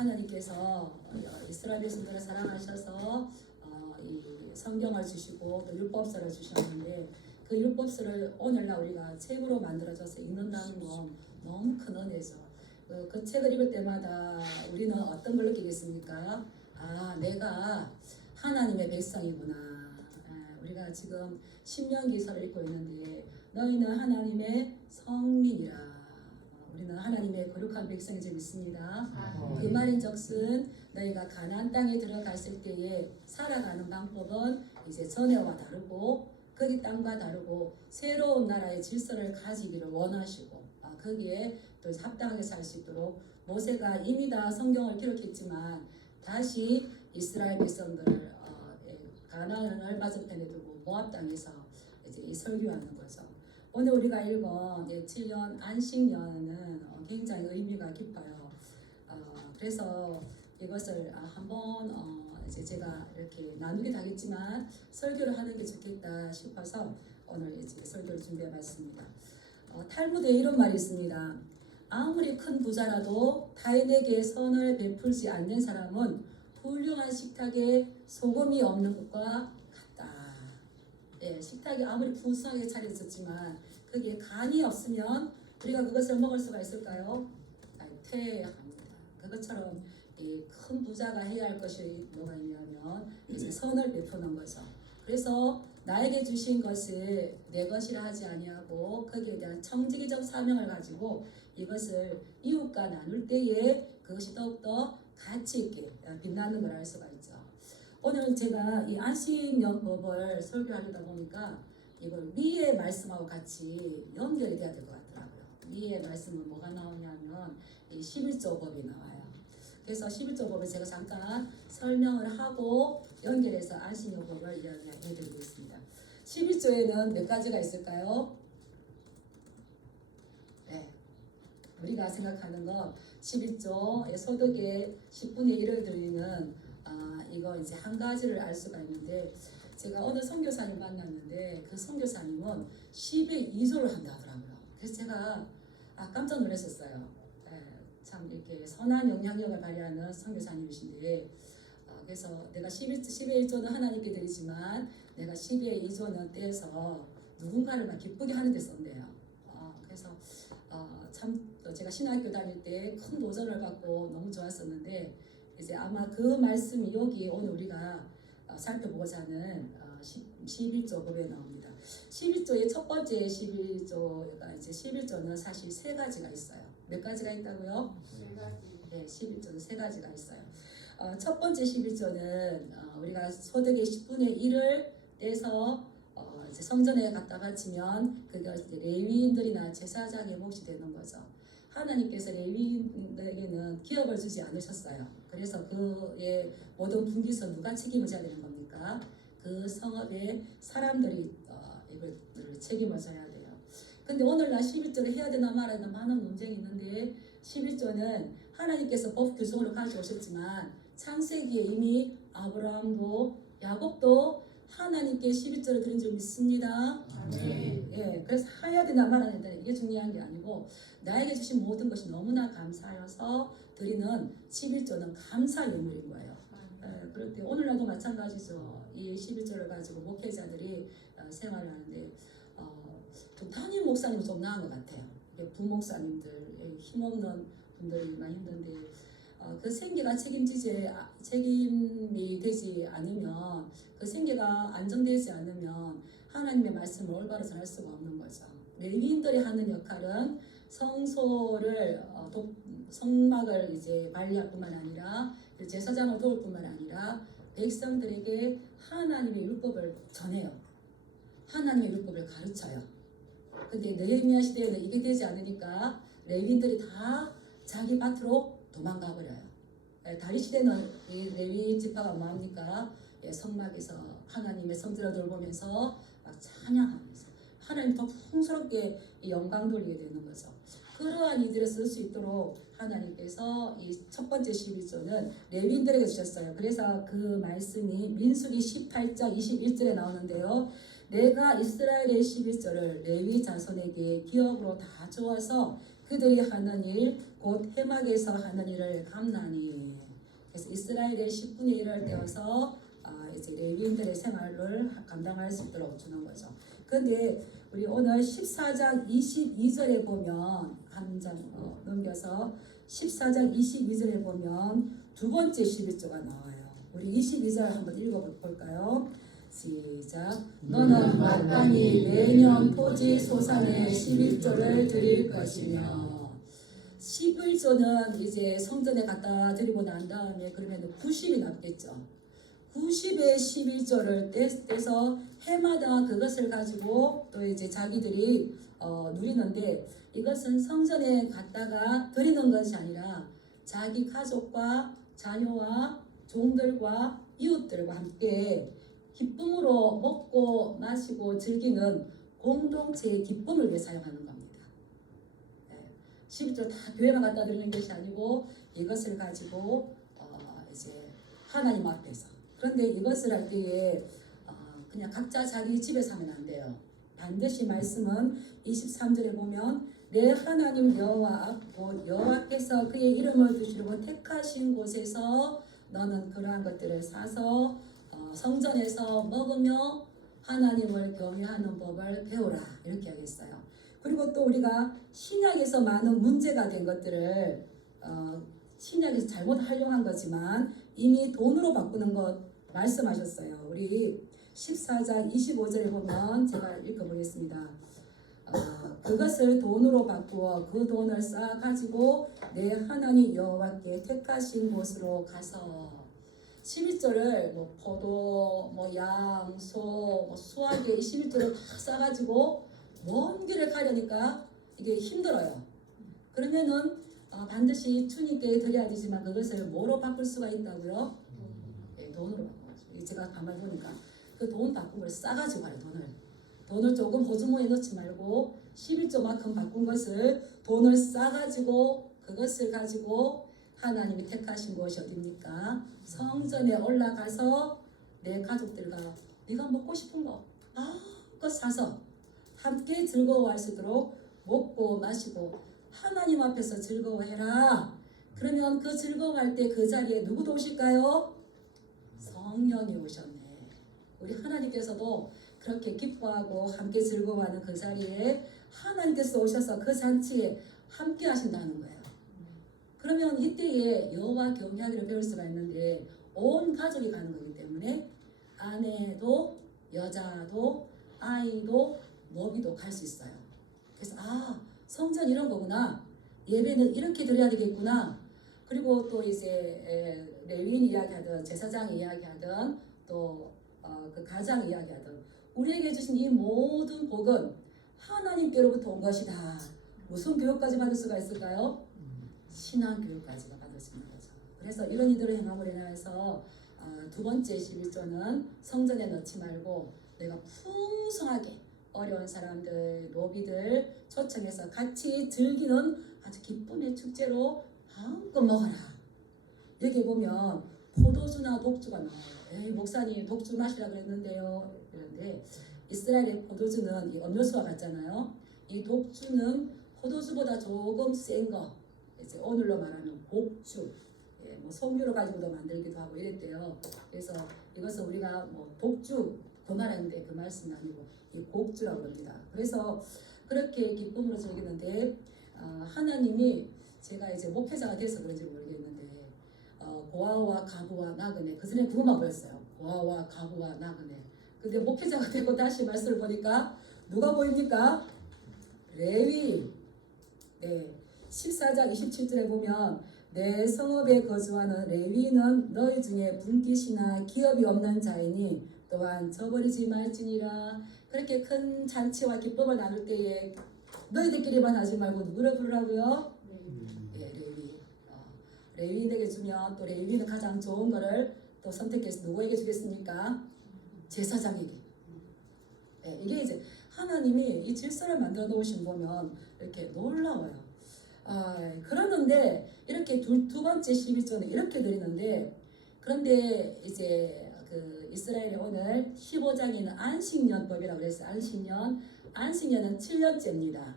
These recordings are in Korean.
하나님께서 이스라엘 백성들을 사랑하셔서 이 성경을 주시고 또 율법서를 주셨는데 그 율법서를 오늘날 우리가 책으로 만들어져서 읽는다는 건 너무 큰 은혜죠. 그 책을 읽을 때마다 우리는 어떤 걸 느끼겠습니까? 아, 내가 하나님의 백성이구나. 우리가 지금 신명기서를 읽고 있는데 너희는 하나님의 성민이라. 우리는 하나님의 거룩한 백성이 좀 있습니다. 그 말인즉슨 너희가 가나안 땅에 들어갔을 때에 살아가는 방법은 이제 전에와 다르고 거기 땅과 다르고 새로운 나라의 질서를 가지기를 원하시고 거기에 또 합당하게 살 수 있도록 모세가 이미 다 성경을 기록했지만 다시 이스라엘 백성들을 가나안을 맞은편에 두고 모압 땅에서 이제 설교하는 거죠. 오늘 우리가 읽은 7년 안식년은 굉장히 의미가 깊어요. 그래서 이것을 한번 이제 제가 이렇게 나누기도 하겠지만 설교를 하는 게 좋겠다 싶어서 오늘 이제 설교를 준비해봤습니다. 탈무드에 이런 말이 있습니다. 아무리 큰 부자라도 타인에게 선을 베풀지 않는 사람은 훌륭한 식탁에 소금이 없는 것과 같다. 예, 식탁이 아무리 풍성하게 차려졌지만 거기에 간이 없으면 우리가 그것을 먹을 수가 있을까요? 퇴합니다. 그것처럼 이 큰 부자가 해야 할 것이 뭐가 있냐면 이제 선을 베푸는 거죠. 그래서 나에게 주신 것을 내 것이라 하지 아니하고 거기에 대한 청지기적 사명을 가지고 이것을 이웃과 나눌 때에 그것이 더욱더 가치 있게 빛나는 걸 알 수가 있죠. 오늘 제가 이 안식년법을 설교하려다 보니까 이걸 미의 말씀하고 같이 연결이 돼야 될 것 같더라고요. 미의 말씀은 뭐가 나오냐면 이 11조법이 나와요. 그래서 11조법을 제가 잠깐 설명을 하고 연결해서 안식년법을 이야기해드리고 있습니다. 11조에는 몇 가지가 있을까요? 네, 우리가 생각하는 건 11조의 소득의 10분의 1을 드리는 이거 이제 한 가지를 알 수가 있는데 제가 어느 선교사님 만났는데 그 선교사님은 10의 2조를 한다 하더라고요. 그래서 제가 깜짝 놀랐었어요. 참 이렇게 선한 영향력을 발휘하는 선교사님이신데 그래서 내가 10의 1조는 하나님께 드리지만 내가 10의 2조는 떼서 누군가를 막 기쁘게 하는 데 썼대요. 그래서 참 제가 신학교 다닐 때 큰 도전을 받고 너무 좋았었는데 이제 아마 그 말씀이 여기 오늘 우리가 살펴보고자 하는 11조법에 나옵니다. 11조의 첫 번째 11조가 이제 11조는 사실 세 가지가 있어요. 몇 가지가 있다고요? 세 가지. 네, 11조는 세 가지가 있어요. 첫 번째 11조는 우리가 소득의 10분의 1을 떼서 이제 성전에 갖다 바치면 그게 레위인들이나 제사장의 몫이 되는 거죠. 하나님께서 레위인들에게는 기업을 주지 않으셨어요. 그래서 그의 모든 분기서 누가 책임을 져야 되는 겁니까? 그 성읍의 사람들이 이걸 책임을 져야 돼요. 근데 오늘날 11조를 해야 되나 말아야 되나 많은 논쟁이 있는데 11조는 하나님께서 법 규정으로 가져오셨지만 창세기에 이미 아브라함도 야곱도 하나님께 11조를 드린 줄 믿습니다. 예, 그래서 해야 되나 말아야 되나 이게 중요한 게 아니고 나에게 주신 모든 것이 너무나 감사하여서 드리는 11조는 감사 예물인 거예요. 예, 그럴 때 오늘날도 마찬가지죠. 이 11조를 가지고 목회자들이 생활을 하는데 좀 담임 목사님은 좀 나은 것 같아요. 부목사님들 힘없는 분들이 많이 힘든데 그 생계가 책임이 되지 않으면 그 생계가 안정되지 않으면 하나님의 말씀을 올바로 전할 수가 없는 거죠. 레위인들이 하는 역할은 성소를 성막을 이제 관리할 뿐만 아니라 제사장을 도울 뿐만 아니라 백성들에게 하나님의 율법을 전해요. 하나님의 율법을 가르쳐요. 근데 느헤미야 시대에는 이게 되지 않으니까 레위인들이 다 자기 밭으로 도망가 버려요. 다리 시대는 이 레위 지파가 뭐합니까? 성막에서 하나님의 성전을 돌보면서 막 찬양하면서 하나님 더 풍스럽게 영광 돌리게 되는 거죠. 그러한 이들을 쓸 수 있도록 하나님께서 이 첫 번째 11조는 레위인들에게 주셨어요. 그래서 그 말씀이 민수기 18장 21절에 나오는데요. 내가 이스라엘의 11조를 레위 자손에게 기업으로 다 주어서 그들이 하는 일 곧 해막에서 하는 일을 갚나니 그래서 이스라엘의 10분의 1을 떼어서 이제 레위인들의 생활을 감당할 수 있도록 주는 거죠. 그런데 우리 오늘 14장 22절에 보면 한 장 넘겨서 14장 22절에 보면 두 번째 11조가 나와요. 우리 22절 한번 읽어볼까요? 시작. 너는 마땅히 매년 토지 소산의 11조를 드릴 것이며 11조는 이제 성전에 갖다 드리고 난 다음에 그러면 90이 남겠죠. 90의 11조를 떼서 해마다 그것을 가지고 또 이제 자기들이 누리는데 이것은 성전에 갖다가 드리는 것이 아니라 자기 가족과 자녀와 종들과 이웃들과 함께 기쁨으로 먹고 마시고 즐기는 공동체의 기쁨을 위해 사용하는 겁니다. 11조 다 교회만 갖다 드리는 것이 아니고 이것을 가지고 이제 하나님 앞에서 그런데 이것을 할 때에 그냥 각자 자기 집에서 하면 안 돼요. 반드시 말씀은 23절에 보면 내 하나님 여호와께서 그의 이름을 두시려고 택하신 곳에서 너는 그러한 것들을 사서 성전에서 먹으며 하나님을 경외하는 법을 배우라 이렇게 하겠어요. 그리고 또 우리가 신약에서 많은 문제가 된 것들을 신약에서 잘못 활용한 거지만 이미 돈으로 바꾸는 것 말씀하셨어요. 우리 14장 25절에 보면 제가 읽어보겠습니다. 그것을 돈으로 바꾸어 그 돈을 쌓아 가지고 내 하나님 여호와께 택하신 곳으로 가서 11조를 뭐 포도, 뭐 양, 소, 뭐 수확에 11조를 다 싸가지고 먼 길을 가려니까 이게 힘들어요. 그러면은 반드시 주님께 드려야 되지만 그것을 뭐로 바꿀 수가 있다고요? 돈으로 바꿔가지고 제가 가만히 보니까 그 돈 바꾼 걸 싸가지고 가요. 돈을 조금 호주머니에 넣지 말고 11조만큼 바꾼 것을 돈을 싸가지고 그것을 가지고 하나님이 택하신 곳이 어디입니까? 성전에 올라가서 내 가족들과 네가 먹고 싶은 거 마음껏 사서 함께 즐거워할 수 있도록 먹고 마시고 하나님 앞에서 즐거워해라. 그러면 그 즐거워할 때 그 자리에 누구도 오실까요? 성령이 오셨네. 우리 하나님께서도 그렇게 기뻐하고 함께 즐거워하는 그 자리에 하나님께서 오셔서 그 잔치에 함께 하신다는 거예요. 그러면 이때에 여호와 경외하기를 배울 수가 있는데 온 가족이 가는 거기 때문에 아내도 여자도 아이도 노비도 갈 수 있어요. 그래서 성전 이런 거구나. 예배는 이렇게 드려야 되겠구나. 그리고 또 이제 레위인 이야기하든 제사장 이야기하든 또 그 가장 이야기하든 우리에게 주신 이 모든 복은 하나님께로부터 온 것이다. 무슨 교육까지 받을 수가 있을까요? 신앙 교육까지가 받을 수 있는 거죠. 그래서 이런 이들을 행함으로 인해서 두 번째 11조는 성전에 넣지 말고 내가 풍성하게 어려운 사람들, 노비들 초청해서 같이 즐기는 아주 기쁨의 축제로 마음껏 먹어라. 여기 보면 포도주나 독주가 나와요. 에이, 목사님 독주 마시라 그랬는데요. 이런데 이스라엘의 포도주는 이 음료수와 같잖아요. 이 독주는 포도주보다 조금 센 거. 이제 오늘로 말하면 곡주, 뭐 석류로 가지고도 만들기도 하고 이랬대요. 그래서 이것은 우리가 뭐 독주 그 말하는데 그 말씀은 아니고 이 곡주라고 합니다. 그래서 그렇게 기쁨으로 즐기는데 하나님이 제가 이제 목회자가 돼서 그런지 모르겠는데 고아와 가부와 나그네 그 전에 그것만 보였어요. 고아와 가부와 나그네. 근데 목회자가 되고 다시 말씀을 보니까 누가 보입니까? 레위. 14장 27절에 보면 내 성읍에 거주하는 레위는 너희 중에 분깃이나 기업이 없는 자이니 또한 저버리지 말지니라. 그렇게 큰 잔치와 기쁨을 나눌 때에 너희들끼리만 하지 말고 누구를 부르라고요? 레위. 레위인에게 주면 또 레위는 가장 좋은 거를 또 선택해서 누구에게 주겠습니까? 제사장에게. 이게 이제 하나님이 이 질서를 만들어 놓으신 보면 이렇게 놀라워요. 그러는데 이렇게 두 번째 12조는 이렇게 드리는데 그런데 이제 그 이스라엘의 오늘 15장에는 안식년법이라고 그랬어요. 안식년은 7년째입니다.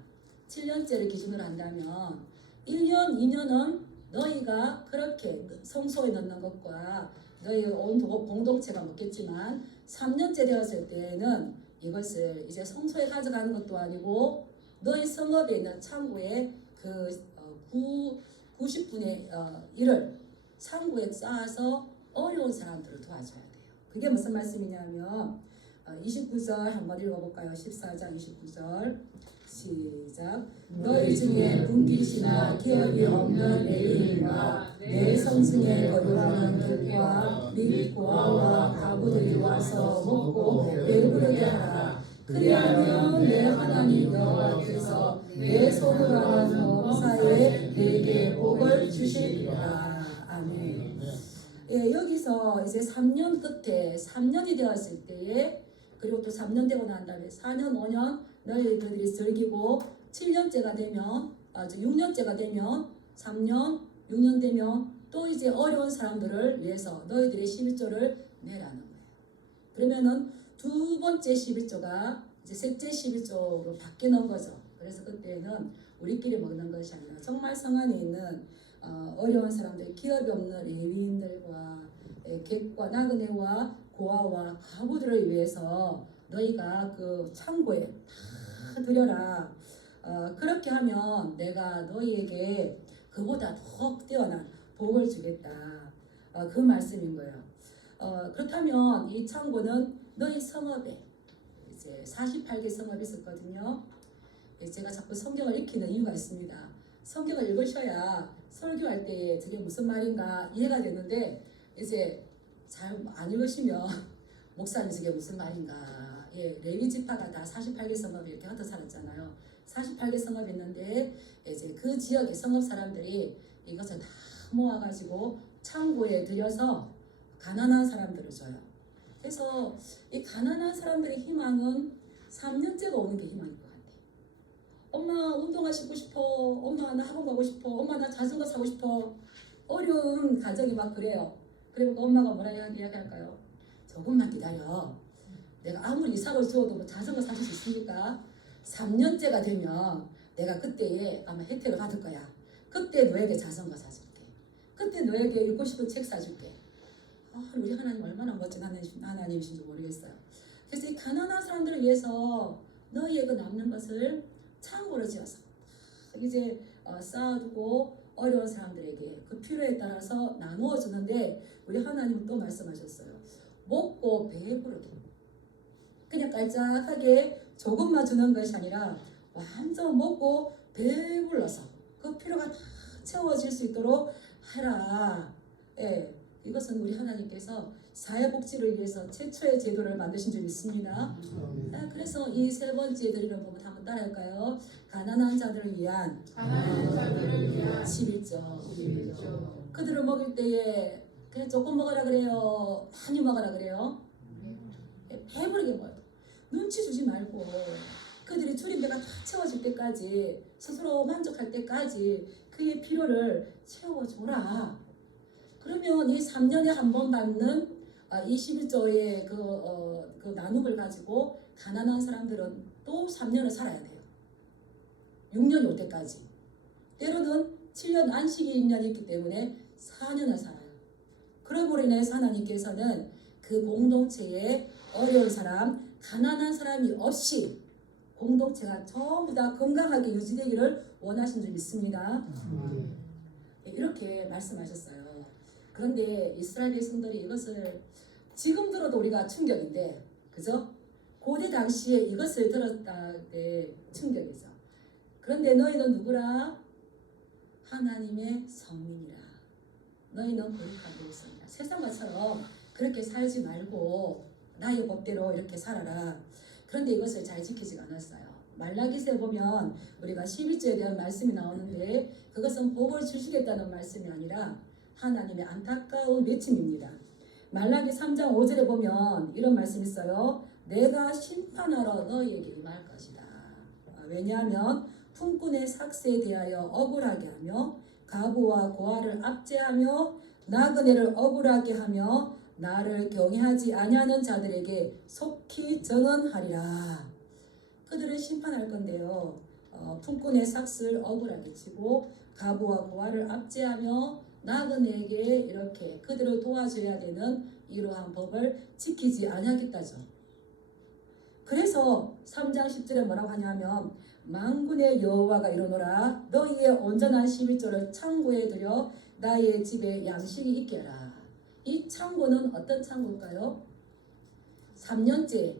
7년째를 기준으로 한다면 1년, 2년은 너희가 그렇게 성소에 넣는 것과 너희 온 공동체가 먹겠지만 3년째 되었을 때에는 이것을 이제 성소에 가져가는 것도 아니고 너희 성읍에 있는 창고에 그 90분의 1을 창고에 쌓아서 어려운 사람들을 도와줘야 돼요. 그게 무슨 말씀이냐면 29절 한번 읽어볼까요? 14장 29절 시작. 너희 중에 분깃이나 기업이 없는 레위인과 내 성승에 거류하는 객과 및 고아와 가부들이 와서 먹고 배부르게 하라. 그리하면 내 하나님 여호와께서 내 손으로 하는 범사에 내게 복을 주시리라. 아멘. 예, 여기서 이제 3년 끝에 3년이 되었을 때에 그리고 또 3년 되고 난 다음에 4년 5년 너희들이 즐기고 7년째가 되면 6년째가 되면 3년 6년 되면 또 이제 어려운 사람들을 위해서 너희들의 11조를 내라는 거예요. 그러면은 두 번째 11조가 이제 셋째 11조로 바뀌는 거죠. 그래서 그때는 우리끼리 먹는 것이 아니라 정말 성 안에 있는 어려운 사람들, 기업이 없는 레위인들과 객과 나그네와 고아와 가부들을 위해서 너희가 그 창고에 다 드려라. 그렇게 하면 내가 너희에게 그보다 더 뛰어난 복을 주겠다. 그 말씀인 거예요. 그렇다면 이 창고는 너희 성읍에 이제 48개 성읍이 있었거든요. 제가 자꾸 성경을 읽히는 이유가 있습니다. 성경을 읽으셔야 설교할 때 저게 무슨 말인가 이해가 되는데 이제 잘 안 읽으시면 목사님 저게 무슨 말인가. 예, 레위 지파가 다 48개 성읍이 이렇게 흩어 살았잖아요. 48개 성읍이 있는데 이제 그 지역의 성읍 사람들이 이것을 다 모아가지고 창고에 들여서 가난한 사람들을 줘요. 그래서 이 가난한 사람들의 희망은 3년째가 오는 게 희망일 것 같아요. 엄마 운동화 신고 싶어. 엄마 나 학원 가고 싶어. 엄마 나 자전거 사고 싶어. 어려운 가정이 막 그래요. 그리고 엄마가 뭐라 이야기할까요? 조금만 기다려. 내가 아무리 이삭을 주어도 뭐 자전거 사줄 수 있습니까? 3년째가 되면 내가 그때에 아마 혜택을 받을 거야. 그때 너에게 자전거 사줄게. 그때 너에게 읽고 싶은 책 사줄게. 우리 하나님 얼마나 멋진 하나님이신지 모르겠어요. 그래서 이 가난한 사람들을 위해서 너희에게 남는 것을 창고로 지어서 이제 쌓아두고 어려운 사람들에게 그 필요에 따라서 나누어 주는데 우리 하나님은 또 말씀하셨어요. 먹고 배부르게 그냥 깔짝하게 조금만 주는 것이 아니라 완전 먹고 배불러서 그 필요가 다 채워질 수 있도록 하라. 예, 이것은 우리 하나님께서 사회복지를 위해서 최초의 제도를 만드신 줄 믿습니다. 그래서 이 세 번째 드리는 법을 한번 따라할까요? 가난한 자들을 위한 11조. 그들을 먹일 때에 그냥 조금 먹으라 그래요? 많이 먹으라 그래요? 배부르게 먹어요. 눈치 주지 말고 그들이 줄인 배가 다 채워질 때까지 스스로 만족할 때까지 그의 필요를 채워줘라. 그러면 이 3년에 한 번 받는 21조의 그 나눔을 가지고 가난한 사람들은 또 3년을 살아야 돼요. 6년이 올 때까지. 때로는 7년 안식이 1년이 있기 때문에 4년을 살아요. 그러므로 인해서 하나님께서는 그 공동체에 어려운 사람, 가난한 사람이 없이 공동체가 전부 다 건강하게 유지되기를 원하신 줄 믿습니다. 이렇게 말씀하셨어요. 그런데 이스라엘 백성들이 이것을 지금 들어도 우리가 충격인데, 그죠? 고대 당시에 이것을 들었다 때 충격이죠. 그런데 너희는 누구라? 하나님의 성민이라. 너희는 거룩한 백성이라. 세상 것처럼 그렇게 살지 말고 나의 법대로 이렇게 살아라. 그런데 이것을 잘 지키지가 않았어요. 말라기서에 보면 우리가 12조에 대한 말씀이 나오는데 그것은 복을 주시겠다는 말씀이 아니라 하나님의 안타까운 외침입니다. 말라기 3장 5절에 보면 이런 말씀이 있어요. 내가 심판하러 너희에게 임할 것이다. 왜냐하면 품꾼의 삭세에 대하여 억울하게 하며 가부와 고아를 압제하며 나그네를 억울하게 하며 나를 경외하지 아니하는 자들에게 속히 정언하리라. 그들을 심판할 건데요. 품꾼의 삭스를 억울하게 치고 과부와 고아를 압제하며 나그네에게 이렇게 그들을 도와줘야 되는 이러한 법을 지키지 아니하겠다죠. 그래서 3장 10절에 뭐라고 하냐면 만군의 여호와가 이르노라 너희의 온전한 11조를 창고에 들여 나의 집에 양식이 있게 하라. 이 창고는 어떤 창고일까요? 3년째,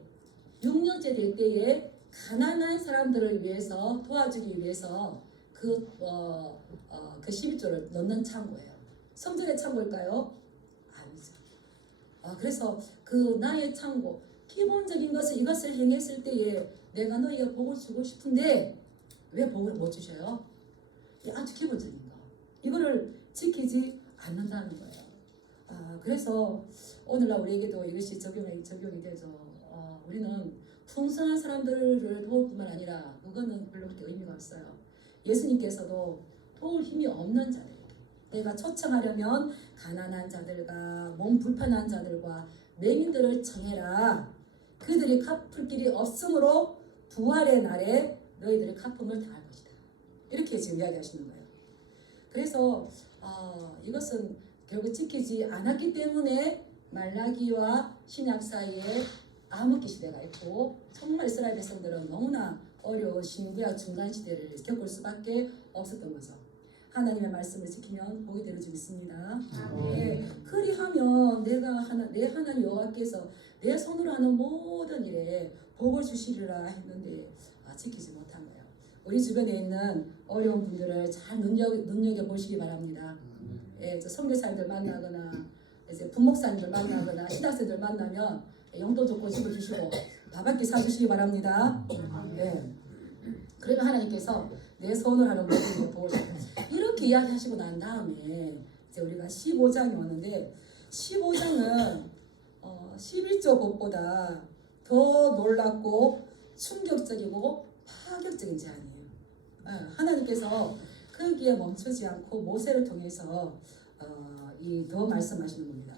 6년째 될 때에 가난한 사람들을 위해서 도와주기 위해서 그 11조를 넣는 창고예요. 성전의 창고일까요? 아니죠. 그래서 그 나의 창고, 기본적인 것은 이것을 행했을 때에 내가 너희가 복을 주고 싶은데 왜 복을 못 주셔요? 아주 기본적인 거. 이거를 지키지 않는다는 거예요. 그래서 오늘날 우리에게도 이것이 적용이 되죠. 우리는 풍성한 사람들을 도울 뿐만 아니라 그거는 별로 그렇게 의미가 없어요. 예수님께서도 도울 힘이 없는 자들에게 내가 초청하려면 가난한 자들과 몸 불편한 자들과 맹인들을 청해라. 그들이 갚을 길이 없으므로 부활의 날에 너희들의 갚음을 다할 것이다. 이렇게 지금 이야기하시는 거예요. 그래서 이것은 결국 지키지 않았기 때문에 말라기와 신약 사이에 암흑기 시대가 있고 정말 이스라엘 백성들은 너무나 어려운 신구약 중간 시대를 겪을 수밖에 없었던 거죠. 하나님의 말씀을 지키면 복이 되는 줄 믿습니다. 네. 그리하면 내 하나님 여호와께서 내 손으로 하는 모든 일에 복을 주시리라 했는데 지키지 못한 거예요. 우리 주변에 있는 어려운 분들을 잘 눈여겨 보시기 바랍니다. 선교사님들 만나거나 이제 부목사님들 만나거나 신학생들 만나면 용돈 좀 꼬집어 주시고 밥 한 끼 사주시기 바랍니다. 그러면 하나님께서 내 손을 하는 모든 일에 복을 주시고 이렇게 이야기하시고 난 다음에 이제 우리가 15장이 오는데 15장은 11조 법보다 더 놀랍고 충격적이고 파격적인 제안이에요. 하나님께서 거기에 멈추지 않고 모세를 통해서 더 말씀하시는 겁니다.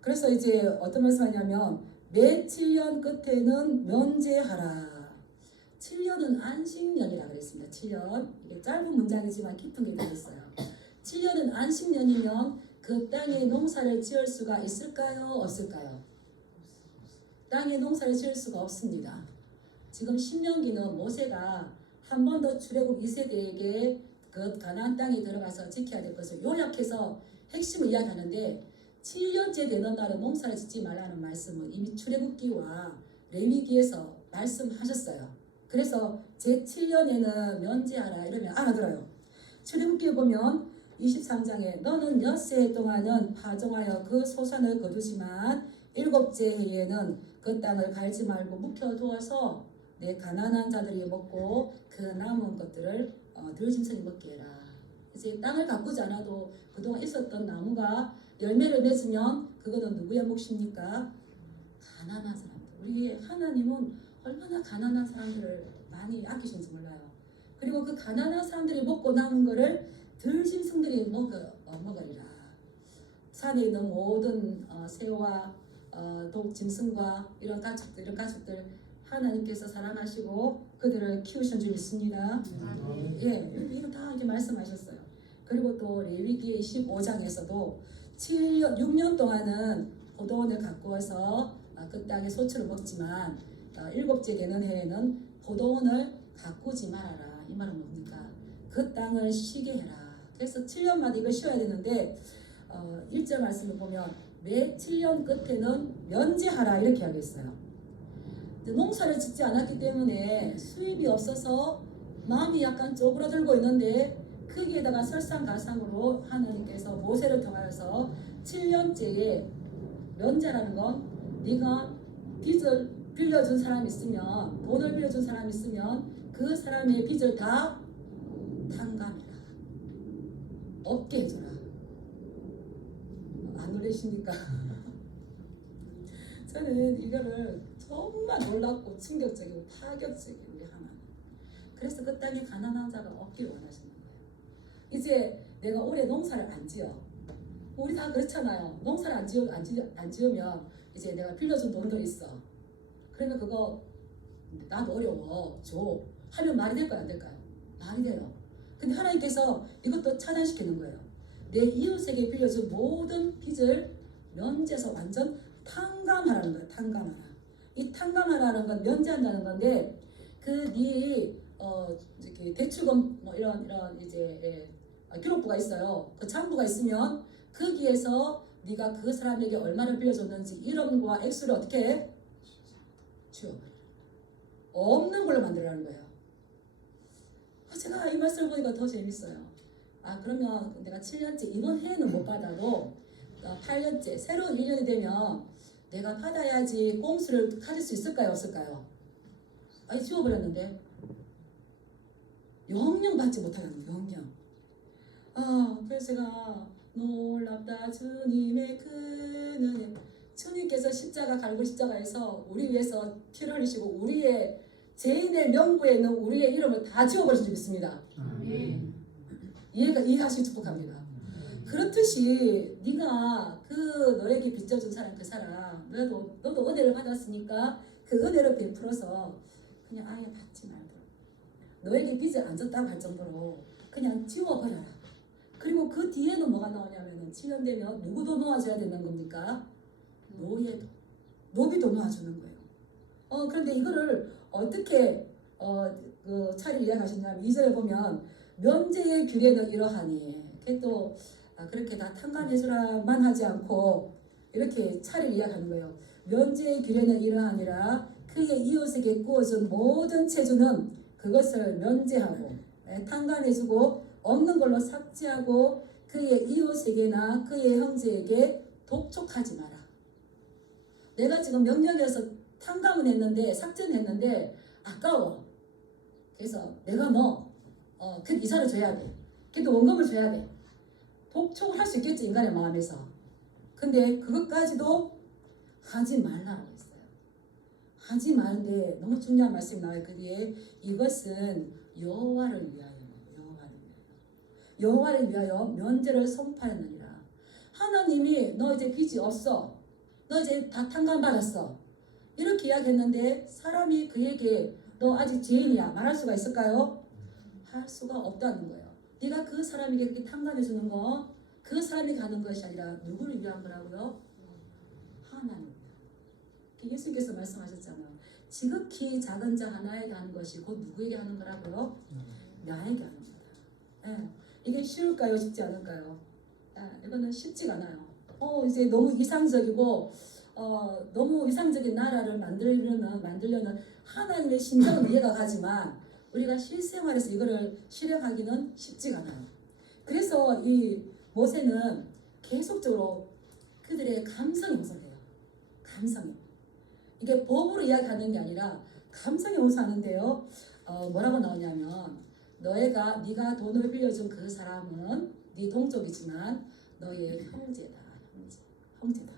그래서 이제 어떤 말씀하냐면 매 7년 끝에는 면제하라. 7년은 안식년이라 그랬습니다. 7년. 이게 짧은 문장이지만 깊은 게 들어있어요. 7년은 안식년이면 그 땅에 농사를 지을 수가 있을까요? 없을까요? 땅에 농사를 지을 수가 없습니다. 지금 신명기는 모세가 한 번 더 출애굽 2세대에게 그 가나안 땅에 들어가서 지켜야 될 것을 요약해서 핵심을 이야기하는데 7년째 되는 날은 농사를 짓지 말라는 말씀은 이미 출애굽기와 레위기에서 말씀하셨어요. 그래서 제 7년에는 면제하라 이러면 알아들어요. 출애굽기에 보면 23장에 너는 엿새 동안은 파종하여 그 소산을 거두지만 7째 해에는 그 땅을 갈지 말고 묵혀두어서 내 가난한 자들이 먹고 그 남은 것들을 들짐승이 먹게 해라. 이제 땅을 가꾸지 않아도 그동안 있었던 나무가 열매를 맺으면 그거는 누구의 몫입니까? 가난한 사람들. 우리 하나님은 얼마나 가난한 사람들을 많이 아끼시는지 몰라요. 그리고 그 가난한 사람들이 먹고 남은 거를 들짐승들이 먹으리라. 산에 있는 모든 새와 독짐승과 이런 가축들 하나님께서 사랑하시고 그들을 키우신 줄 믿습니다. 이거 다 이렇게 말씀하셨어요. 그리고 또 레위기 15장에서도 6년 동안은 포도원을 가꾸어서 그 땅의 소출을 먹지만 7째 되는 해에는 포도원을 가꾸지 말아라. 이 말은 뭡니까? 그 땅을 쉬게 해라. 그래서 7년마다 이걸 쉬어야 되는데 1절 말씀을 보면 매 7년 끝에는 면제하라 이렇게 하겠어요. 농사를 짓지 않았기 때문에 수입이 없어서 마음이 약간 쪼그라들고 있는데 거기에다가 설상가상으로 하나님께서 모세를 통하여서 7년째에 면제라는 건 네가 빚을 빌려준 사람 있으면 돈을 빌려준 사람 있으면 그 사람의 빚을 다 탕감해라. 없게 해줘라. 안 놀라십니까? 저는 이거를 정말 놀랍고 충격적이고 파격적이고 우리 하나님. 그래서 그 땅에 가난한 자가 없길 원하시는 거예요. 이제 내가 올해 농사를 안 지어. 우리 다 그렇잖아요. 농사를 안 지으면 이제 내가 빌려준 돈도 있어. 그러면 그거 나도 어려워 줘 하면 말이 될까요 안 될까요? 말이 돼요. 근데 하나님께서 이것도 차단시키는 거예요. 내 이웃에게 빌려준 모든 빚을 면제해서 완전 탕감하라는 거예요. 탕감하라. 이 탕감하라는 건 면제한다는 건데 그네 이렇게 대출금 뭐 이런 이제 기록부가 있어요. 그 장부가 있으면 거기에서 네가 그 사람에게 얼마를 빌려줬는지 이름과 액수를 어떻게 해? 지워버려. 없는 걸로 만들라는 거예요. 제가 이 말씀을 보니까 더 재밌어요. 그러면 내가 7년째 이번 해에는 못 받아도 8년째 새로운 1년이 되면 내가 받아야지 꼼수를 가질 수 있을까요? 없을까요? 지워버렸는데 영영 받지 못하게 하는 거예요. 영영. 그래서 제가 놀랍다 주님의 큰 은혜. 주님께서 십자가 갈고 십자가에서 우리 위해서 피를 흘리시고 우리의 죄인의 명부에 있는 우리의 이름을 다 지워버리신 줄 믿습니다. 이해하시기 축복합니다. 그렇듯이 네가 그 너에게 빚져준 사람 그 사람 너도 은혜를 받았으니까 그 은혜를 베풀어서 그냥 아예 받지 말고 너에게 빚을 안 졌다고 할 정도로 그냥 지워버려라. 그리고 그 뒤에는 뭐가 나오냐면 7년 되면 누구도 놓아줘야 되는 겁니까? 노비도 놓아주는 거예요. 그런데 이거를 어떻게 그 차례를 이야기하셨냐면 2절에 보면 면제의 규례는 이러하니 또 그렇게 다 탕감해주라만 하지 않고 이렇게 차례를 이야기하는 거예요. 면제의 규례는 이러하니라 그의 이웃에게 구워준 모든 채주는 그것을 면제하고 탕감해주고 없는 걸로 삭제하고 그의 이웃에게나 그의 형제에게 독촉하지 마라. 내가 지금 명령에서 탕감은 했는데 삭제는 했는데 아까워. 그래서 내가 그 이사를 줘야 돼. 그래도 원금을 줘야 돼. 독촉을 할 수 있겠지 인간의 마음에서. 근데 그것까지도 하지 말라고 했어요. 하지 마는데 너무 중요한 말씀이 나와요. 그 뒤에 이것은 여호와를 위하여 여호와를 위하여 면제를 선포하느니라. 하나님이 너 이제 빚이 없어. 너 이제 다 탕감받았어. 이렇게 이야기했는데 사람이 그에게 너 아직 죄인이야 말할 수가 있을까요? 할 수가 없다는 거예요. 네가 그 사람에게 그렇게 탕감해 주는 거 그 사람이 가는 것이 아니라 누구를 위한 거라고요? 하나님. 예수님께서 말씀하셨잖아요. 지극히 작은 자 하나에게 하는 것이 곧 누구에게 하는 거라고요? 나에게 하는 거다. 이게 쉬울까요? 쉽지 않을까요? 이거는 쉽지가 않아요. 이제 너무 이상적이고 너무 이상적인 나라를 만들려는 하나님의 심정은 이해가 가지만 우리가 실생활에서 이거를 실행하기는 쉽지가 않아요. 그래서 이 모세는 계속적으로 그들의 감성이 호소해요. 감성이. 이게 법으로 이야기하는 게 아니라 감성이 호소하는데요. 뭐라고 나오냐면 네가 돈을 빌려준 그 사람은 네 동족이지만 너의 형제다. 형제다.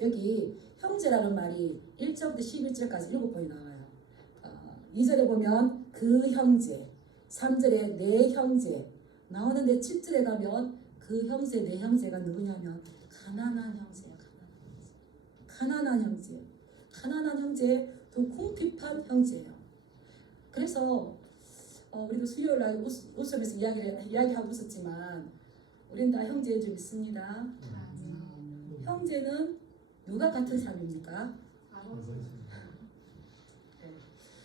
여기 형제라는 말이 1절부터 11절까지 7번이 나와요. 2절에 보면 그 형제, 3절에 내 형제 나오는데 7절에 가면 그 형제, 내 형제가 누구냐면 가난한 형제야. 가난한 형제. 가난한 형제, 또 궁핍한 형제예요. 그래서 우리도 수요일 날 웃으면서 이야기하고 있었지만 우리는 다 형제인 줄 믿습니다. 형제는 누가 같은 사람입니까?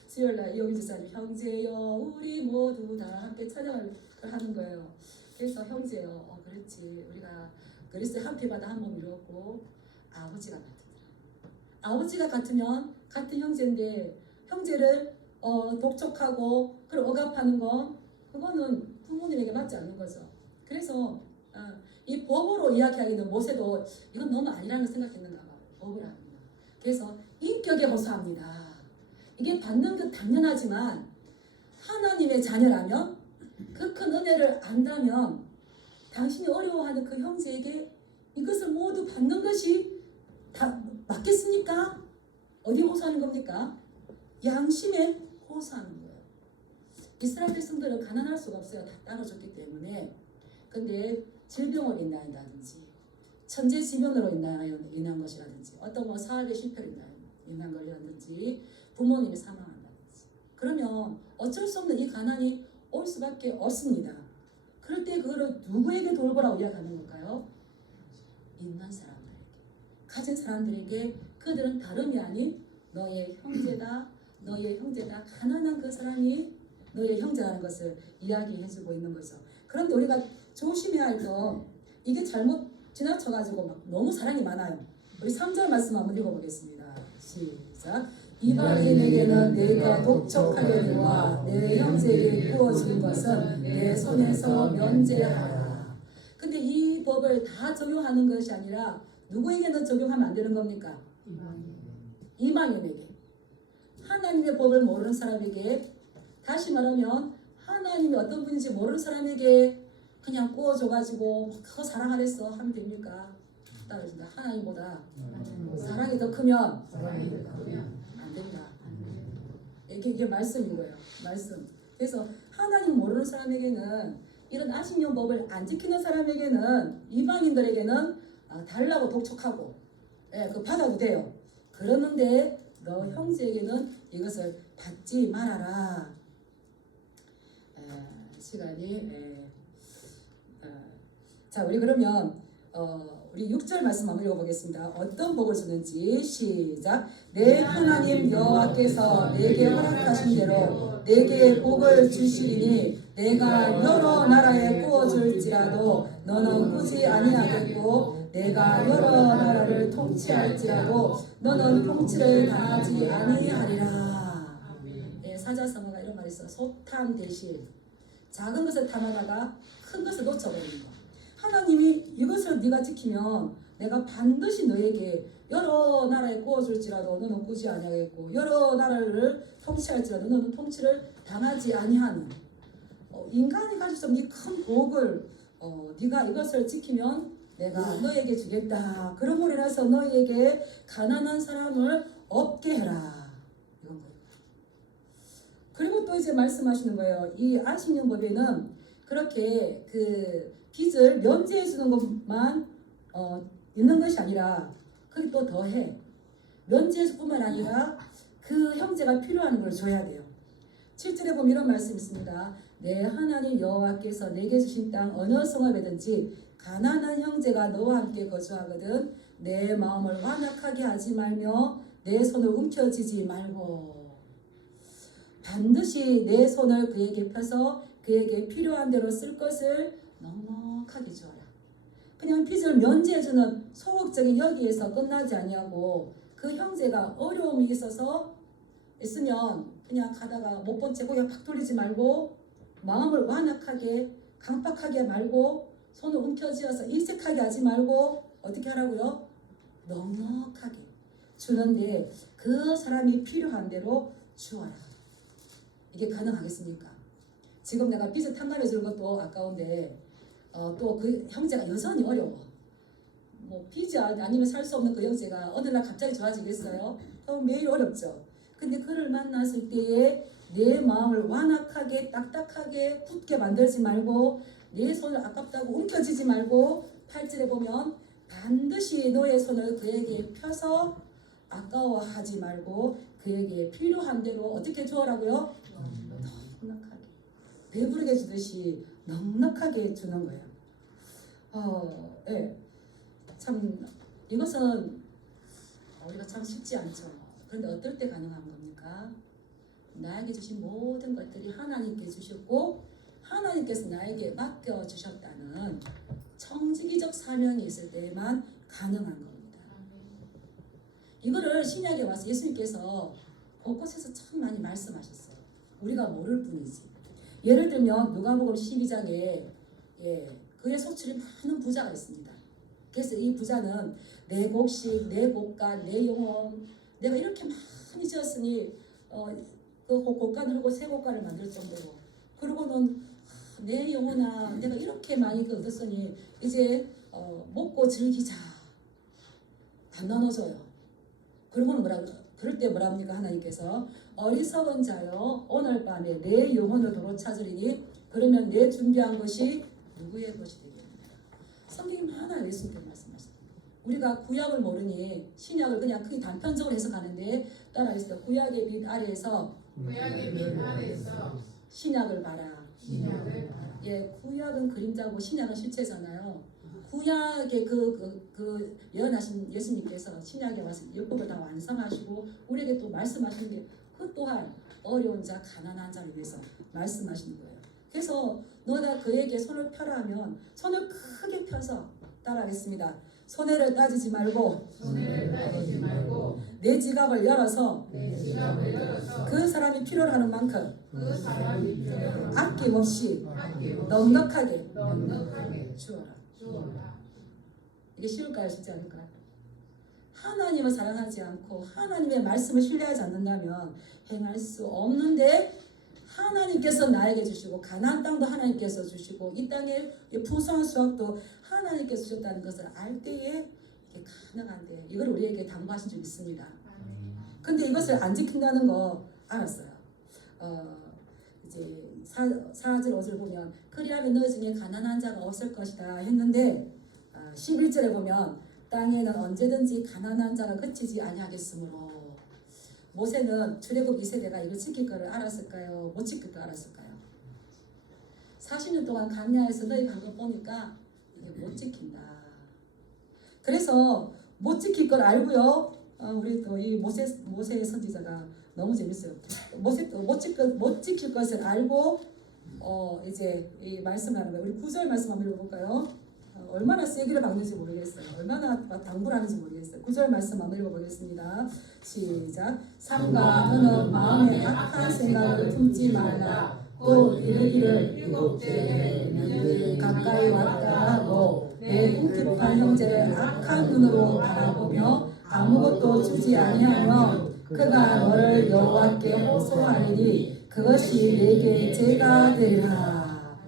수요일 날 이용희 집사님 형제여 우리 모두 다 함께 찬양을 하는 거예요. 그래서 형제요. 그렇지. 우리가 그리스도의 한 피바다 한 몸 이루었고 아버지가 같은 아버지가 같으면 같은 형제인데 형제를 독촉하고 그걸 억압하는 건 그거는 부모님에게 맞지 않는 거죠. 그래서 이 법으로 이야기하기는 모세도 이건 너무 아니라는 생각했는가 봐요. 법을 합니다. 그래서 인격에 호소합니다. 이게 받는 것 당연하지만 하나님의 자녀라면 그 큰 은혜를 안다면 당신이 어려워하는 그 형제에게 이것을 모두 받는 것이 다 맞겠습니까? 어디 호소하는 겁니까? 양심에 호소하는 거예요. 이스라엘 백성들은 가난할 수가 없어요. 다 따라줬기 때문에. 근데 질병으로 인하여라든지 천재지변으로 인한 것이라든지 어떤 뭐 사업의 실패로 인한 것이라든지 부모님이 사망한다든지 그러면 어쩔 수 없는 이 가난이 올 수밖에 없습니다. 그럴 때 그거를 누구에게 돌보라고 이야기하는 걸까요? 있는 사람들에게, 가진 사람들에게. 그들은 다름이 아닌 너의 형제다, 너의 형제다. 가난한 그 사람이 너의 형제라는 것을 이야기해주고 있는 거죠. 그런데 우리가 조심해야 할 거, 이게 잘못 지나쳐가지고 막 너무 사랑이 많아요. 우리 3절 말씀 한번 읽어보겠습니다. 시작. 이방인에게는 내가 독촉하려니와 내 형제에게 구워준 것은 내 손에서 면제하라. 근데 이 법을 다 적용하는 것이 아니라 누구에게는 적용하면 안 되는 겁니까? 이방인에게. 하나님의 법을 모르는 사람에게, 다시 말하면 하나님이 어떤 분인지 모르는 사람에게 그냥 구워줘가지고 그거 사랑하랬어 하면 됩니까? 따라준다. 하나님보다 사랑이 더 크면 안 된다. 이게 말씀인 거예요. 말씀. 그래서 하나님 모르는 사람에게는, 이런 아식령법을 안 지키는 사람에게는, 이방인들에게는 달라고 독촉하고, 그 받아도 돼요. 그러는데 너 형제에게는 이것을 받지 말아라. 시간이 자, 우리 그러면 우리 6절 말씀 한번 읽어보겠습니다. 어떤 복을 주는지 시작. 내 하나님 여호와께서 내게 허락하신 대로 내게 복을 주시리니 내가 여러 나라에 구워줄지라도 너는 꾸지 아니하겠고 내가 여러 나라를 통치할지라도 너는 통치를 당하지 아니하리라. 사자성어가 이런 말이 있어요. 소탐 대실. 작은 것을 탐하다가 큰 것을 놓쳐버리는 거. 하나님이 이것을 네가 지키면 내가 반드시 너에게 여러 나라에 구워줄지라도 너는 꾸지 아니하겠고 여러 나라를 통치할지라도 너는 통치를 당하지 아니하는, 인간이 가질 수 없는 이 큰 복을 네가 이것을 지키면 내가 너에게 주겠다. 그러므로 인해서 너에게 가난한 사람을 없게 해라. 이건 거예요. 그리고 또 이제 말씀하시는 거예요. 이 안식년법에는 그렇게 그 빚을 면제해 주는 것만 있는 것이 아니라 그게 또 더해. 면제해 줄 뿐만 아니라 그 형제가 필요한 걸 줘야 돼요. 7절에 보면 이런 말씀이 있습니다. 내 하나님 여호와께서 내게 주신 땅 어느 성읍에든지 가난한 형제가 너와 함께 거주하거든 내 마음을 완악하게 하지 말며 내 손을 움켜쥐지 말고 반드시 내 손을 그에게 펴서 그에게 필요한 대로 쓸 것을 넉넉하게 주어라. 그냥 빚을 면제해주는 소극적인 여기에서 끝나지 아니하고 그 형제가 어려움이 있으면 그냥 가다가 못 본 채 고개 팍 돌리지 말고 마음을 완악하게 강팍하게 말고 손을 움켜쥐어서 인색하게 하지 말고 어떻게 하라고요? 넉넉하게 주는데 그 사람이 필요한 대로 주어라. 이게 가능하겠습니까? 지금 내가 빚을 탕감해 주는 것도 아까운데 또 그 형제가 여전히 어려워. 뭐 빚이 아니면 살 수 없는 그 형제가 어느 날 갑자기 좋아지겠어요? 그럼 매일 어렵죠. 근데 그를 만났을 때에 내 마음을 완악하게 딱딱하게 굳게 만들지 말고 내 손을 아깝다고 움켜쥐지 말고 8절에 보면 반드시 너의 손을 그에게 펴서 아까워하지 말고 그에게 필요한 대로 어떻게 주어라고요? 넉넉하게 배부르게 주듯이 넉넉하게 주는 거예요. 네. 참 이것은 우리가 참 쉽지 않죠. 그런데 어떨 때 가능한 겁니까? 나에게 주신 모든 것들이 하나님께 주셨고 하나님께서 나에게 맡겨주셨다는 청지기적 사명이 있을 때에만 가능한 겁니다. 이거를 신약에 와서 예수님께서 곳곳에서 참 많이 말씀하셨어요. 우리가 모를 뿐이지. 예를 들면 누가복음 12장에 그의 소출이 많은 부자가 있습니다. 그래서 이 부자는 내 곡식, 내 곡간, 내 영혼 내가 이렇게 많이 지었으니 그 곡간을 하고 새 곡간을 만들 정도로 그러고는 내 영혼아 내가 이렇게 많이 얻었으니 이제 먹고 즐기자. 다 나눠줘요. 그러고는 그럴 때 뭐랍니까? 하나님께서 어리석은 자여 오늘 밤에 내 영혼을 도로 찾으리니 그러면 내 준비한 것이 누구의 것이 되겠느냐. 성경이 많아요. 예수님께서 말씀하셨습니다. 우리가 구약을 모르니 신약을 그냥 크게 단편적으로 해석하는데 따라하세요. 구약의 빛 아래에서 신약을 봐라. 예, 구약은 그림자고 신약은 실체잖아요. 구약의 예언하신 예수님께서 신약에 와서 율법을 다 완성하시고 우리에게 또 말씀하시는 게 그 또한 어려운 자, 가난한 자를 위해서 말씀하시는 거예요. 그래서 너가 그에게 손을 펴라 하면 손을 크게 펴서 따라하겠습니다. 손해를 따지지 말고 내 지갑을 열어서 그 사람이 필요로 하는 만큼 아낌없이 넉넉하게 주어라. 이게 쉬울까요? 쉽지 않을까요? 하나님을 사랑하지 않고 하나님의 말씀을 신뢰하지 않는다면 행할 수 없는데 하나님께서 나에게 주시고 가나안 땅도 하나님께서 주시고 이 땅의 풍성한 수확도 하나님께서 주셨다는 것을 알 때에 이게 가능한데 이걸 우리에게 당부하신 적 있습니다. 근데 이것을 안 지킨다는 거 알았어요. 이제 4절 5절 보면 그리하면 너희 중에 가난한 자가 없을 것이다 했는데 11절에 보면 땅에는 언제든지 가난한 자가 그치지 아니하겠으므로 모세는 출애굽 2세대가 이걸 지킬 거를 알았을까요? 못 지킬 거 알았을까요? 40년 동안 광야에서 너희 간 거 보니까 이게 못 지킨다. 그래서 못 지킬 걸 알고요. 우리 또 이 모세의 선지자가 너무 재밌어요. 못 지킬 것을 알고 이제 이 말씀하는 거예요. 우리 9절 말씀 한번 읽어볼까요? 얼마나 세기를 박는지 모르겠어요. 얼마나 당부를 하는지 모르겠어요. 9절 말씀 한번 읽어보겠습니다. 시작. 삼가 너는 마음에 악한 생각을 품지 말라. 또 이르기를 일곱째 가까이 왔다 하고 내 궁핍한 형제를 악한 눈으로 바라보며 아무것도 주지 아니하면 그가 너를 여호와께 호소하리니 그것이 내게 죄가 되리라.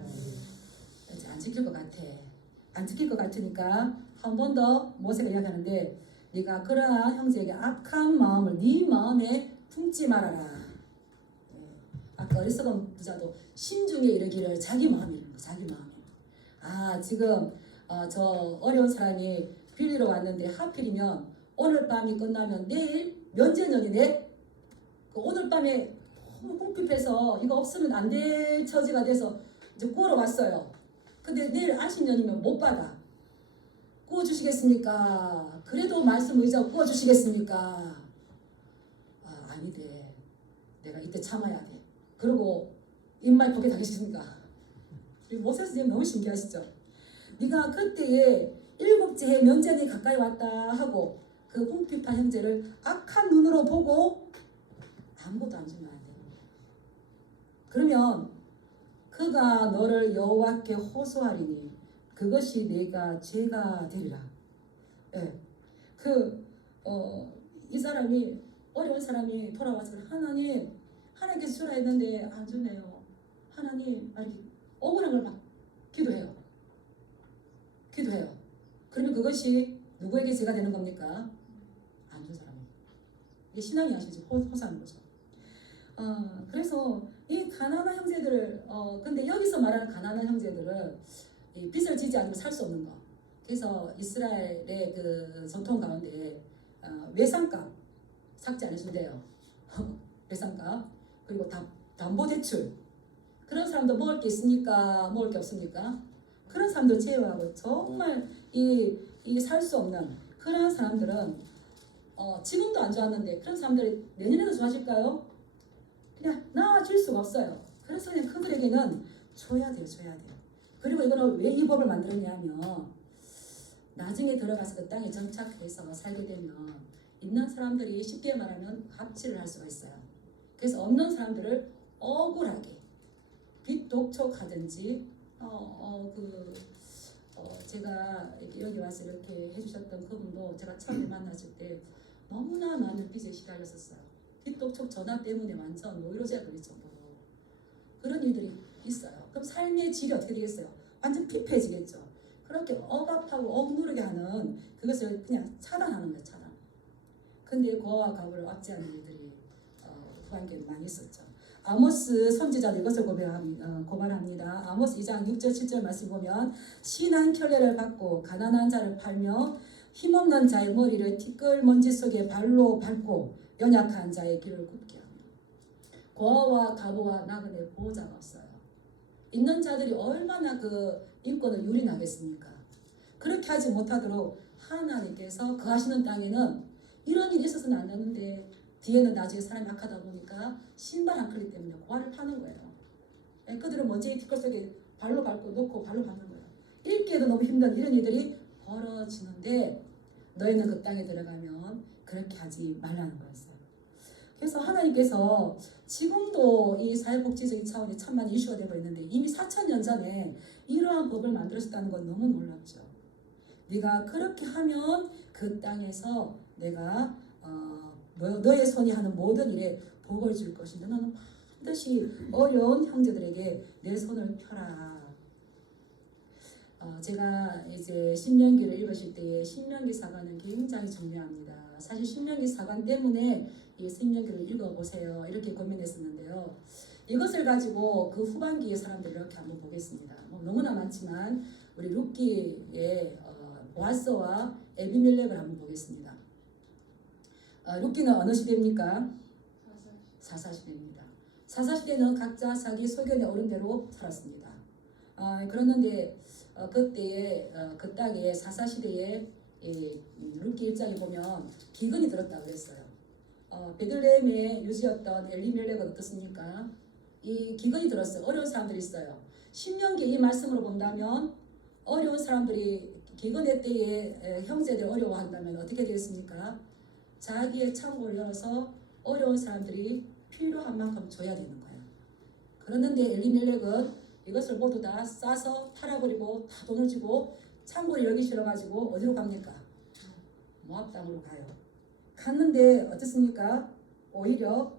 안 지킬 것 같아. 안 지킬 것 같으니까 한 번 더 모세가 이야기하는데 네가 그러한 형제에게 악한 마음을 네 마음에 품지 말아라. 아까 어리석은 부자도 심중에 이르기를 자기 마음이 이르는 거, 자기 마음에. 지금 저 어려운 사람이 빌리러 왔는데 하필이면 오늘 밤이 끝나면 내일 면제년이네. 오늘 밤에 너무 궁핍해서 이거 없으면 안 될 처지가 돼서 이제 구하러 왔어요. 근데 내일 안식년이면 못 받아. 구워주시겠습니까? 그래도 말씀 의지하고 구워주시겠습니까? 아니대. 내가 이때 참아야 돼. 그리고 입말 포기 당했습니까? 모세 선생님 너무 신기하시죠? 네가 그때에 7째 해 면제니 가까이 왔다 하고 그 궁핍한 형제를 악한 눈으로 보고 아무것도 안 주면 안 돼. 그러면 그가 너를 여호와께 호소하리니 그것이 내가 죄가 되리라. 예. 이 사람이 어려운 사람이 돌아와서 하나님께서 주라 했는데 안 주네요. 하나님 이렇게 억울한 걸 막 기도해요. 그러면 그것이 누구에게 죄가 되는 겁니까? 안 준 사람이. 이게 신앙이 아시죠? 호소하는 거죠. 그래서 이 가난한 형제들을 근데 여기서 말하는 가난한 형제들은 이 빚을 지지 않으면 살 수 없는 거. 그래서 이스라엘의 그 전통 가운데 외상값 삭제 안 해준대요. 외상값 그리고 담보대출 그런 사람도 먹을 게 있습니까? 먹을 게 없습니까? 그런 사람들 제외하고 정말 이 살 수 없는 그런 사람들은 지금도 안 좋았는데 그런 사람들이 내년에도 좋아질까요? 그냥 나아질 수가 없어요. 그래서 그냥 그들에게는 줘야 돼요. 그리고 이거는 왜 이 법을 만들었냐면 나중에 들어가서 그 땅에 정착해서 살게 되면 있는 사람들이 쉽게 말하면 갑질을 할 수가 있어요. 그래서 없는 사람들을 억울하게 빚 독촉하든지 제가 여기 와서 이렇게 해주셨던 그분도 제가 처음에 만났을 때 너무나 많은 빚에 시달렸었어요. 빚 독촉 전화 때문에 완전 노이로제가 걸릴 정도로 그런 일들이 있어요. 그럼 삶의 질이 어떻게 되겠어요? 완전 피폐해지겠죠. 그렇게 억압하고 억누르게 하는 그것을 그냥 차단하는 거예요. 차단. 근데 고아와 가부를 압제하는 일들이 후반기에 많이 있었죠. 아모스 선지자도 이것을 고발합니다. 아모스 2장 6절 7절 말씀 보면 신한 켤레를 받고 가난한 자를 팔며 힘없는 자의 머리를 티끌 먼지 속에 발로 밟고 연약한 자의 길을 굽게 하며 고아와 가부와 나그네 보호자가 없어요. 있는 자들이 얼마나 그 인권을 유린하겠습니까? 그렇게 하지 못하도록 하나님께서 거하시는 땅에는 이런 일이 있어서는 안 되는데 뒤에는 나중에 사람이 악하다 보니까 신발 한 클릭 때문에 고아를 파는 거예요. 그들은 먼지 티끌 속에 발로 밟고 놓고 발로 밟는 거예요. 읽기에도 너무 힘든 이런 일들이 벌어지는데 너희는 그 땅에 들어가면 그렇게 하지 말라는 거였어요. 그래서 하나님께서 지금도 이 사회복지적인 차원이 참 많이 이슈가 되고 있는데 이미 4,000년 전에 이러한 법을 만들었다는 건 너무 놀랍죠. 네가 그렇게 하면 그 땅에서 내가 너의 손이 하는 모든 일에 복을 줄 것인데 너는 반드시 어려운 형제들에게 내 손을 펴라. 제가 이제 신명기를 읽으실 때에 신명기 사관은 굉장히 중요합니다. 사실 신명기 사관 때문에 이 신명기를 읽어보세요. 이렇게 고민했었는데요. 이것을 가지고 그 후반기의 사람들 이렇게 한번 보겠습니다. 너무나 많지만 우리 룻기의 보아스와 에비멜렉을 한번 보겠습니다. 룻기는 어느 시대입니까? 사사시대입니다. 사사시대는 각자 자기 소견에 오른 대로 살았습니다. 그러는데 그때에 그 땅에 사사시대에 룻기 1장에 보면 기근이 들었다 그랬어요. 베들레헴의 유지였던 엘리멜렉은 어떻습니까? 이 기근이 들었어요. 어려운 사람들이 있어요. 신명기 이 말씀으로 본다면 어려운 사람들이 기근의 때에 형제들 어려워한다면 어떻게 되겠습니까? 자기의 창고를 열어서 어려운 사람들이 필요한 만큼 줘야 되는 거예요. 그러는데 엘리멜렉은 이것을 모두 다 싸서 팔아버리고 다 돈을 주고 창고를 열기 싫어가지고 어디로 갑니까? 모압 땅으로 가요. 갔는데 어떻습니까? 오히려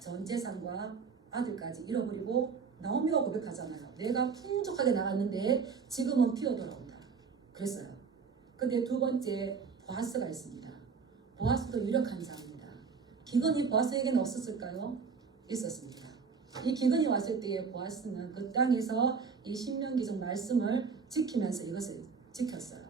전 재산과 아들까지 잃어버리고 나오미가 고백하잖아요. 내가 풍족하게 나갔는데 지금은 피어 돌아온다. 그랬어요. 근데 두 번째 보아스가 있습니다. 보아스도 유력한 자입니다. 기근이 보아스에게는 없었을까요? 있었습니다. 이 기근이 왔을 때에 보아스는 그 땅에서 이 신명기적 말씀을 지키면서 이것을 지켰어요.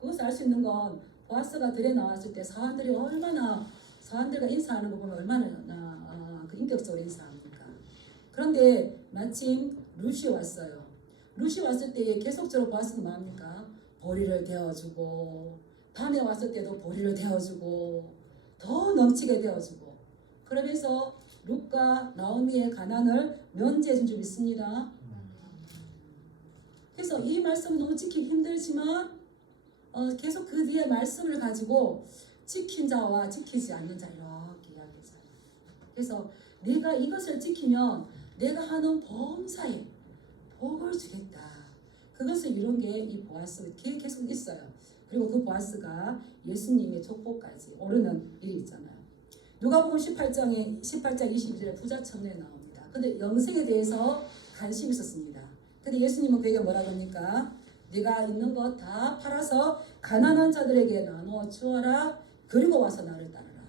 그것을 알 수 있는 건 보아스가 들에 나왔을 때 사람들이 얼마나 사람들과 인사하는 거 보면 얼마나 그 인격적으로 인사합니까? 그런데 마침 룻이 왔어요. 룻이 왔을 때에 계속적으로 보아스는 뭐합니까? 보리를 데워주고 밤에 왔을 때도 보리를 데워주고 더 넘치게 데워주고 그러면서 룻과 나오미의 가난을 면제해 준 줄 믿습니다. 그래서 이 말씀은 너무 지키기 힘들지만 계속 그 뒤에 말씀을 가지고 지킨 자와 지키지 않는 자 이렇게 이야기했어요. 그래서 내가 이것을 지키면 내가 하는 범사에 복을 주겠다. 그것을 이룬 게 이 보아스 계속 있어요. 그리고 그 보아스가 예수님의 족보까지 오르는 일이 있잖아요. 누가복음 18장 22절에 부자 청년이 나옵니다. 근데 영생에 대해서 관심이 있었습니다. 근데 예수님은 그에게 뭐라고 합니까? 네가 있는 것 다 팔아서 가난한 자들에게 나눠 주어라. 그리고 와서 나를 따르라.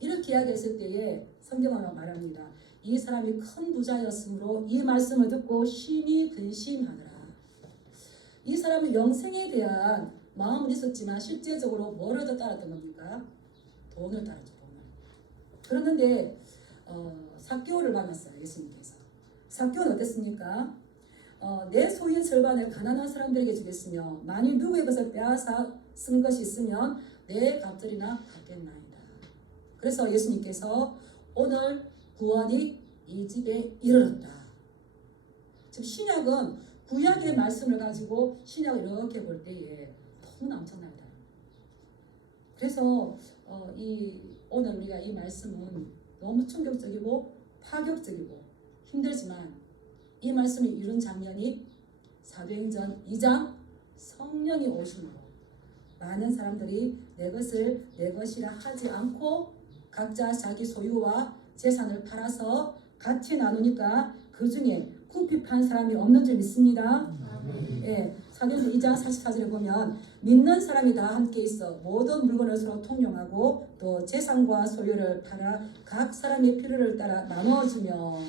이렇게 이야기했을 때에 성경은 말합니다. 이 사람이 큰 부자였으므로 이 말씀을 듣고 심히 근심하더라. 이 사람은 영생에 대한 마음은 있었지만 실제적으로 뭐를 더 따랐던 겁니까? 돈을 따랐죠. 돈을. 그러는데 삭개오를 만났어요. 예수님께서. 삭개오는 어땠습니까? 내 소유의 절반을 가난한 사람들에게 주겠으며 만일 누구의 것을 빼앗아 쓴 것이 있으면 내 값들이나 갚겠나이다. 그래서 예수님께서 오늘 구원이 이 집에 이르렀다. 지금 신약은 구약의 말씀을 가지고 신약을 이렇게 볼 때에 너무나 엄청납니다. 그래서 오늘 우리가 이 말씀은 너무 충격적이고 파격적이고 힘들지만 이 말씀을 이룬 장면이 사도행전 2장 성령이 오심으로 많은 사람들이 내 것을 내 것이라 하지 않고 각자 자기 소유와 재산을 팔아서 같이 나누니까 그 중에 궁핍한 사람이 없는 줄 믿습니다. 예, 사도행전 2장 44절에 보면 믿는 사람이 다 함께 있어 모든 물건을 서로 통용하고 또 재산과 소유를 팔아 각 사람의 필요를 따라 나눠주며.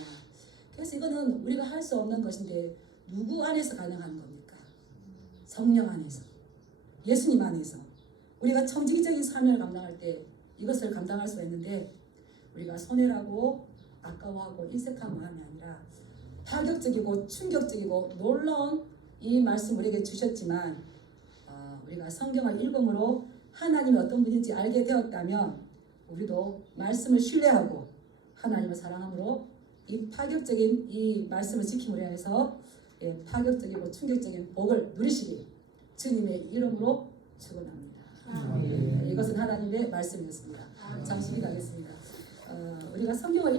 그래서 이거는 우리가 할 수 없는 것인데 누구 안에서 가능한 겁니까? 성령 안에서, 예수님 안에서. 우리가 청지기적인 사명을 감당할 때 이것을 감당할 수 있는데 우리가 손해라고 아까워하고 인색한 마음이 아니라 파격적이고 충격적이고 놀라운 이 말씀 우리에게 주셨지만 우리가 성경을 읽음으로 하나님이 어떤 분인지 알게 되었다면 우리도 말씀을 신뢰하고 하나님을 사랑함으로 이 파격적인 이 말씀을 지킴으로 해서 파격적이고 충격적인 복을 누리시길 주님의 이름으로 축원합니다. 이것은 하나님의 말씀이었습니다. 잠시 기도하겠습니다. 우리가 성경을